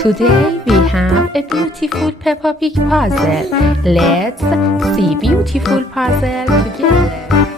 Today we have a beautiful Peppa Pig puzzle. Let's see beautiful puzzle together.